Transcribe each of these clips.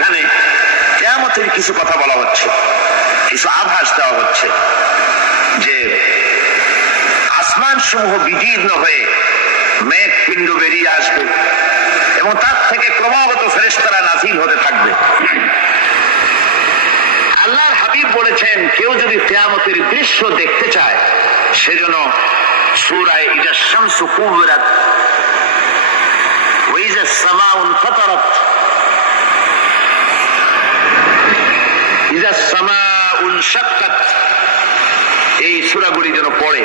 এখানে কিয়ামতের কিছু কথা বলা হচ্ছে, কিছু আভাস দেওয়া হচ্ছে যে আসমান সমূহ বিদীর্ণ হয়ে মেঘ পিণ্ড বেরিয়ে আসবে এবং তার থেকে ক্রমাগত ফেরেশতারা নাযিল হতে থাকবে। আল্লাহর হাবিব বলেছেন কেউ যদি কিয়ামতের দৃশ্য দেখতে চায় সেজন্য সূরা ইযা শামসু কুবিরাত ওয়া ইযা সামাউ ফাতারাত ইযা সামাউ শাক্কাত এই সূরাগুলি যেন পড়ে,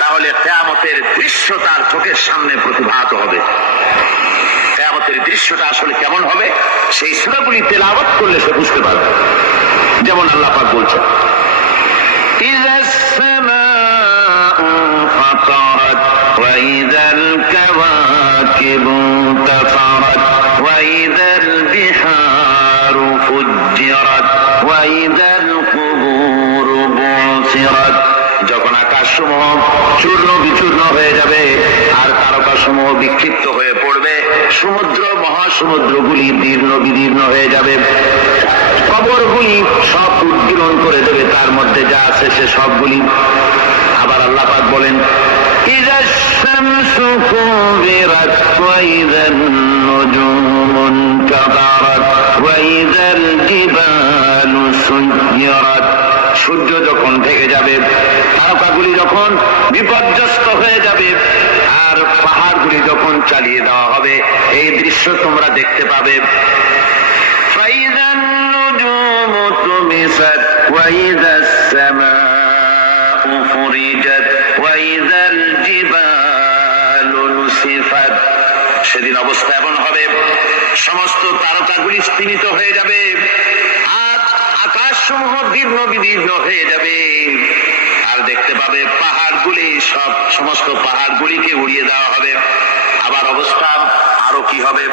তাহলে কিয়ামতের দৃশ্য তার চোখের সামনে প্রতিভাত হবে। কিয়ামতের দৃশ্যটা আসলে কেমন হবে সেই সূরাগুলি তেলাওয়াত করলে সে বুঝতে পারবে। যেমন আল্লাহ পাক বলছেন ইযাস সামাউ ফাতারাত ওয়া ইযাল কাওয়াকিবু তাফারাত ওয়া ইযাল বিহারু ফুজ্জিরাত ওয়া ইযাল কুবুরু বুসিরাত। যখন আকাশসমূহ চূর্ণ বিচূর্ণ হয়ে যাবে আর তারকাসমূহ বিক্ষিপ্ত হয়ে পড়বে, সমুদ্র মহাসমুদ্রগুলি দীর্ণ বিদীর্ণ হয়ে যাবে, কবরগুলি সব উদ্গীরণ করে দেবে, তার মধ্যে যা আছে সে সবগুলি। আবার আল্লাহ পাক বলেন ইযা শামসু কুবিরাত ওয়া ইযান নুজুমু কাদারাত ওয়া ইযাল জিবালু সুয়িরাত। সূর্য যখন ঢেকে যাবে, তারকাগুলি যখন বিপর্যস্ত হয়ে যাবে আর পাহাড়গুলি যখন চালিয়ে দেওয়া হবে, এই দৃশ্য তোমরা দেখতে পাবে। ফাইযান নুজুমু তুমিসাত ওয়া ইযাস সামাউ ফুরিজাত ওয়া ইযাল জিবালু নুসিফাত। সেদিন অবস্থা এমন হবে সমস্ত তারকাগুলি স্তিমিত হয়ে যাবে আর আকাশসমূহ দীর্ঘ বিদীর্ণ হয়ে যাবে, আর দেখতে পাবে পাহাড়গুলি সমস্ত পাহাড়গুলিকে উড়িয়ে দেওয়া হবে। আবার অবস্থা আরো কি হবে,